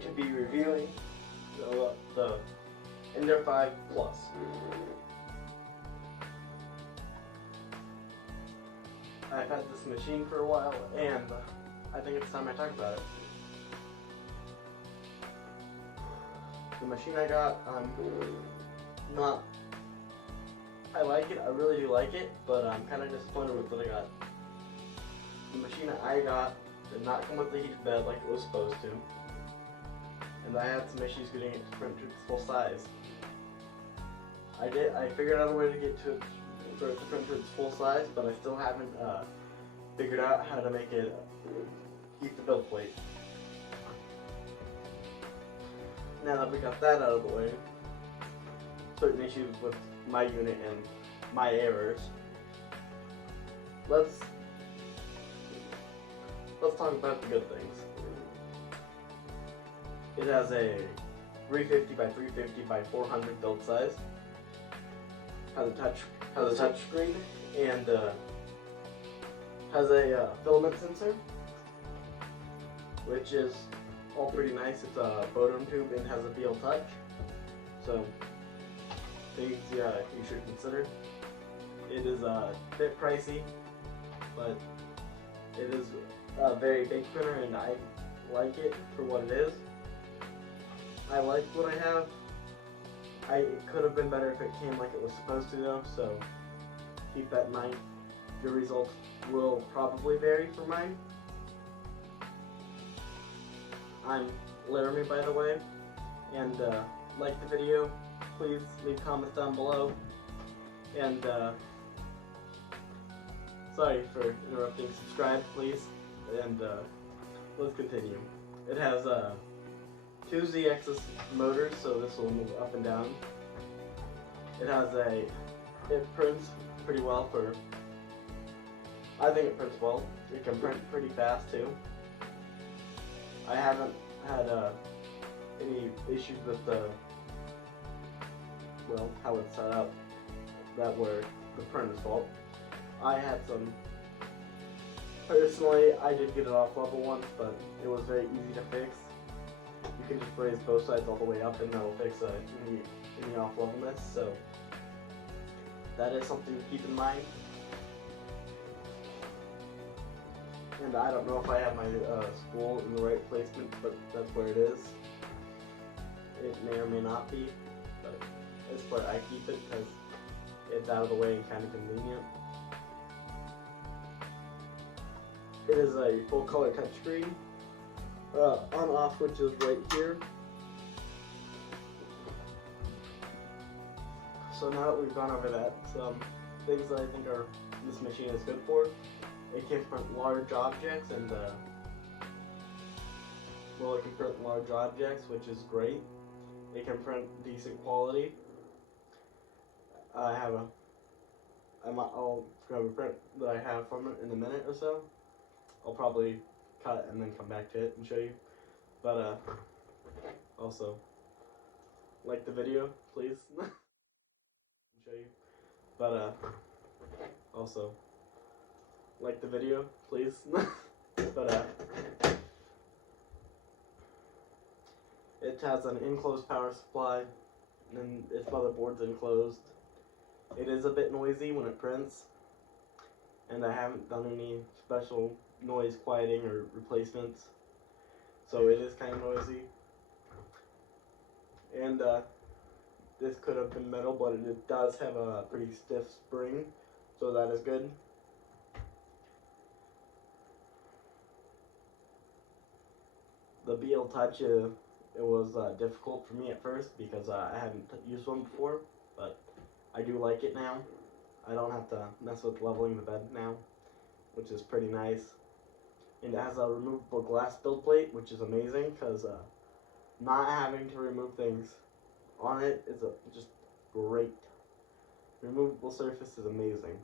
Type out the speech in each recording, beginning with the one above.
to be reviewing the Ender 5 Plus. I've had this machine for a while, and I think it's time I talk about it. The machine I got, I like it, I really do like it, but I'm kind of disappointed with what I got. The machine I got did not come with the heated bed like it was supposed to, and I had some issues getting it to print to its full size. I figured out a way to get for it to print to its full size, but I still haven't figured out how to make it heat the build plate. Now that we got that out of the way, certain issues with my unit and my errors, let's talk about the good things. It has a 350 by 350 by 400 build size. Has a touch screen and has a filament sensor, which is all pretty nice. It's a photon tube and has a BL Touch, so things you should consider. It is a bit pricey, but it is a very big printer, and I like it for what it is. I like what I have. It could have been better if it came like it was supposed to though, so keep that in mind. Your results will probably vary for mine. I'm Laramie, by the way, and like the video, please leave comments down below, and sorry for interrupting, subscribe please, and let's continue. It has 2 Z-axis motors, so this will move up and down. It prints pretty well I think it prints well. It can print pretty fast too. I haven't had any issues with how it's set up that were the printer's fault. I had some. Personally, I did get it off level once, but it was very easy to fix. You can just raise both sides all the way up and that'll fix any off levelness, so that is something to keep in mind. And I don't know if I have my spool in the right placement, but that's where it is. It may or may not be, but that's where I keep it because it's out of the way and kind of convenient. It is a full color touchscreen. On-off switch is right here. So now that we've gone over that, some things that I think this machine is good for. It can print large objects and it can print large objects, which is great. It can print decent quality. I'll grab a print that I have from it in a minute or so. I'll probably cut and then come back to it and show you. But also like the video, please. Show you. But also like the video, please. But it has an enclosed power supply, and its motherboard's enclosed. It is a bit noisy when it prints, and I haven't done any special noise quieting or replacements, so it is kind of noisy. And this could have been metal, but it does have a pretty stiff spring, so that is good. The BL Touch, it was difficult for me at first because I hadn't used one before, but I do like it now. I don't have to mess with leveling the bed now, which is pretty nice. And it has a removable glass build plate, which is amazing because not having to remove things on it is just great. Removable surface is amazing.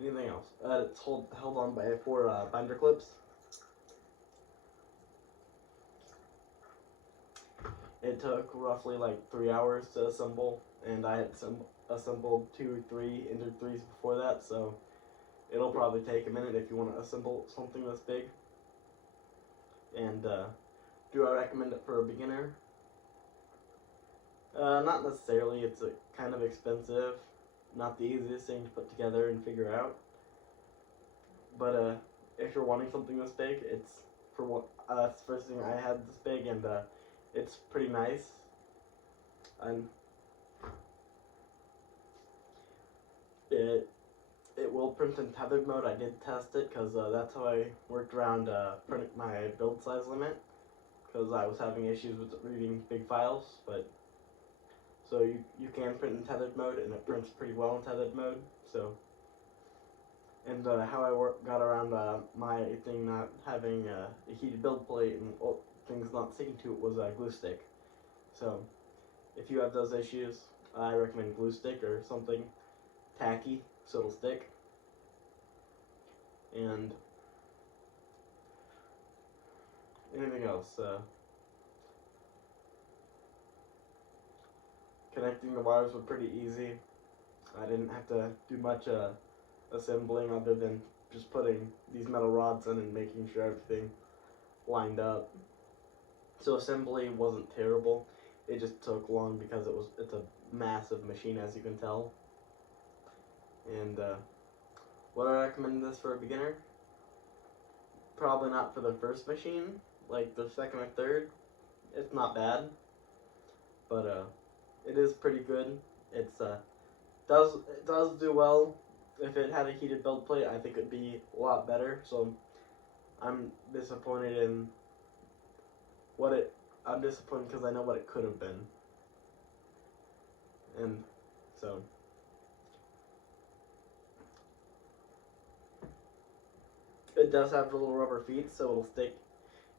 Anything else? It's held on by 4 binder clips. It took roughly like 3 hours to assemble, and I had assembled 2 or 3 Ender 3s before that, so it'll probably take a minute if you want to assemble something this big. And do I recommend it for a beginner? Not necessarily. It's kind of expensive, not the easiest thing to put together and figure out. But if you're wanting something this big, it's for what it's the first thing I had this big, and it's pretty nice. And it will print in tethered mode. I did test it because that's how I worked around my build size limit, because I was having issues with reading big files. But so you can print in tethered mode, and it prints pretty well in tethered mode. So. And how I got around my thing not having a heated build plate and things not sticking to it was a glue stick. So if you have those issues, I recommend glue stick or something tacky so it'll stick. And anything else? Connecting the wires was pretty easy. I didn't have to do much assembling other than just putting these metal rods in and making sure everything lined up. So assembly wasn't terrible. It just took long because it's a massive machine, as you can tell. And would I recommend this for a beginner? Probably not for the first machine. Like the second or third, it's not bad, but it is pretty good. It does do well. If it had a heated build plate, I think it'd be a lot better. So I'm disappointed in I'm disappointed because I know what it could have been. And so it does have the little rubber feet, so it'll stick.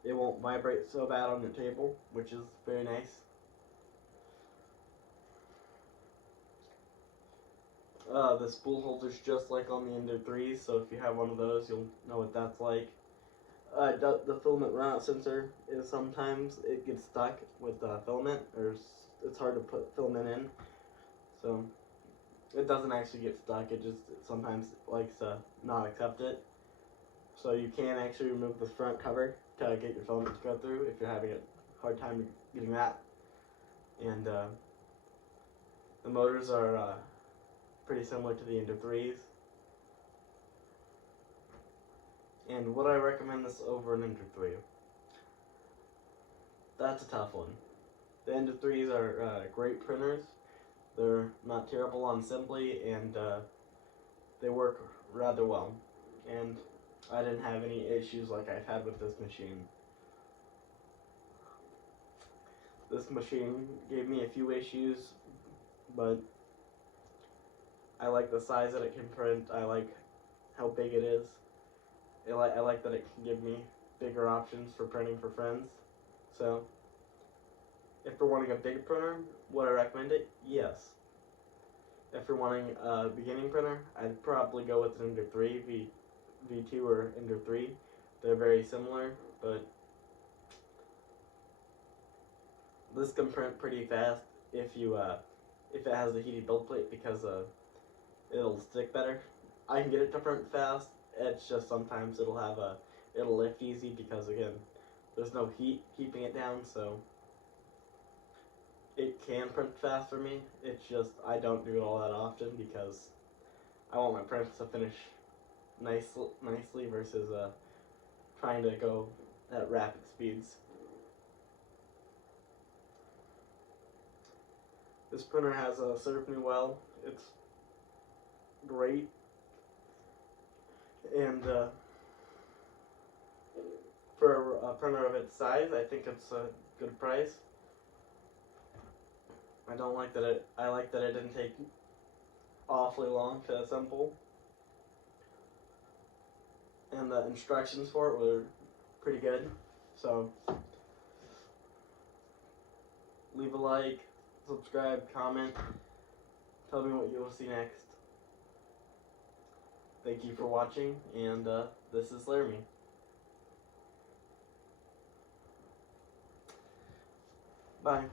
It won't vibrate so bad on the table, which is very nice. The spool holder's just like on the Ender 3s, so if you have one of those, you'll know what that's like. The filament runout sensor is sometimes it gets stuck with filament, or it's hard to put filament in. So it doesn't actually get stuck. It sometimes likes to not accept it. So you can actually remove the front cover to get your filament to go through if you're having a hard time getting that. And the motors are pretty similar to the Ender 3s. And would I recommend this over an Ender 3? That's a tough one. The Ender 3s are great printers. They're not terrible on assembly, and they work rather well. And I didn't have any issues like I've had with this machine. This machine gave me a few issues, but I like the size that it can print. I like how big it is. I like that it can give me bigger options for printing for friends. So, if you're wanting a big printer, would I recommend it? Yes. If you're wanting a beginning printer, I'd probably go with an Ender 3, V2 or Ender 3. They're very similar, but this can print pretty fast if it has a heated build plate, because it'll stick better. I can get it to print fast. It's just sometimes it'll lift easy because, again, there's no heat keeping it down, so it can print fast for me. It's just I don't do it all that often because I want my prints to finish nicely versus trying to go at rapid speeds. This printer has served me well. It's great. And for a printer of its size, I think it's a good price. I like that it didn't take awfully long to assemble. And the instructions for it were pretty good. So leave a like, subscribe, comment, tell me what you will see next. Thank you for watching, and this is Laramie. Bye.